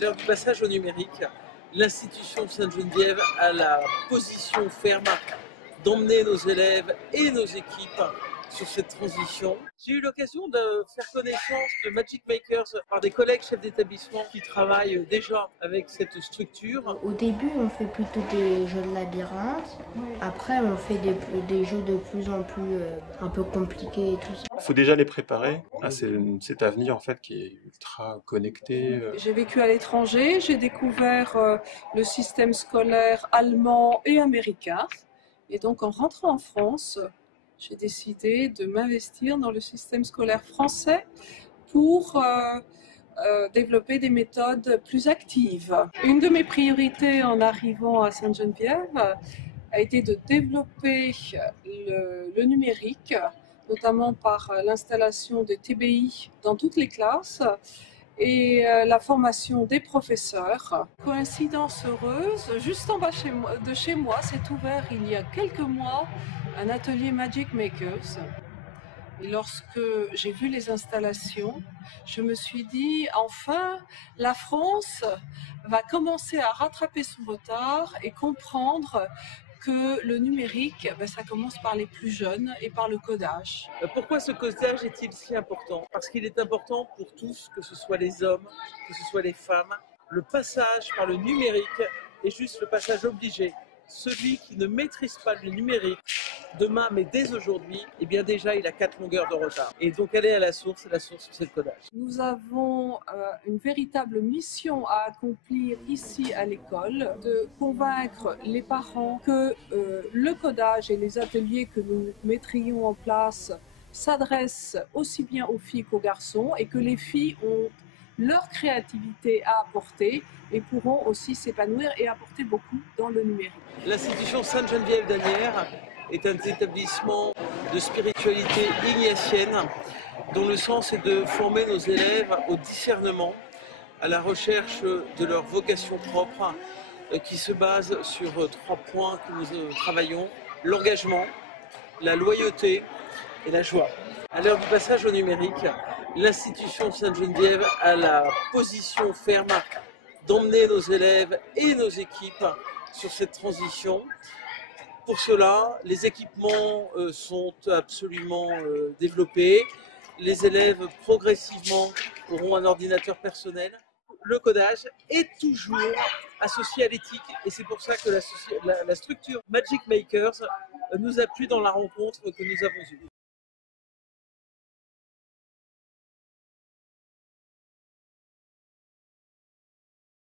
l'heure du passage au numérique, l'institution Sainte-Geneviève a la position ferme d'emmener nos élèves et nos équipes sur cette transition. J'ai eu l'occasion de faire connaissance de Magic Makers par des collègues chefs d'établissement qui travaillent déjà avec cette structure. Au début, on fait plutôt des jeux de labyrinthe. Après, on fait des jeux de plus en plus un peu compliqués et tout ça. Il faut déjà les préparer à cet avenir en fait qui est ultra connecté. J'ai vécu à l'étranger, j'ai découvert le système scolaire allemand et américain. Et donc en rentrant en France, j'ai décidé de m'investir dans le système scolaire français pour développer des méthodes plus actives. Une de mes priorités en arrivant à Sainte-Geneviève a été de développer le numérique, notamment par l'installation de TBI dans toutes les classes et la formation des professeurs. Coïncidence heureuse, juste en bas de chez moi, s'est ouvert il y a quelques mois un atelier Magic Makers. Et lorsque j'ai vu les installations, je me suis dit, enfin, la France va commencer à rattraper son retard et comprendre que le numérique, ça commence par les plus jeunes et par le codage. Pourquoi ce codage est-il si important? Parce qu'il est important pour tous, que ce soit les hommes, que ce soit les femmes. Le passage par le numérique est juste le passage obligé. Celui qui ne maîtrise pas le numérique demain, mais dès aujourd'hui, eh bien déjà il a 4 longueurs de retard. Et donc aller à la source, et la source c'est le codage. Nous avons une véritable mission à accomplir ici à l'école, de convaincre les parents que le codage et les ateliers que nous mettrions en place s'adressent aussi bien aux filles qu'aux garçons et que les filles ont leur créativité à apporter et pourront aussi s'épanouir et apporter beaucoup dans le numérique. L'institution Sainte-Geneviève d'Asnières est un établissement de spiritualité ignatienne dont le sens est de former nos élèves au discernement, à la recherche de leur vocation propre qui se base sur 3 points que nous travaillons: l'engagement, la loyauté et la joie. À l'heure du passage au numérique, l'institution Sainte-Geneviève a la position ferme d'emmener nos élèves et nos équipes sur cette transition. Pour cela, les équipements sont absolument développés. Les élèves progressivement auront un ordinateur personnel. Le codage est toujours associé à l'éthique et c'est pour ça que la structure Magic Makers nous appuie dans la rencontre que nous avons eue.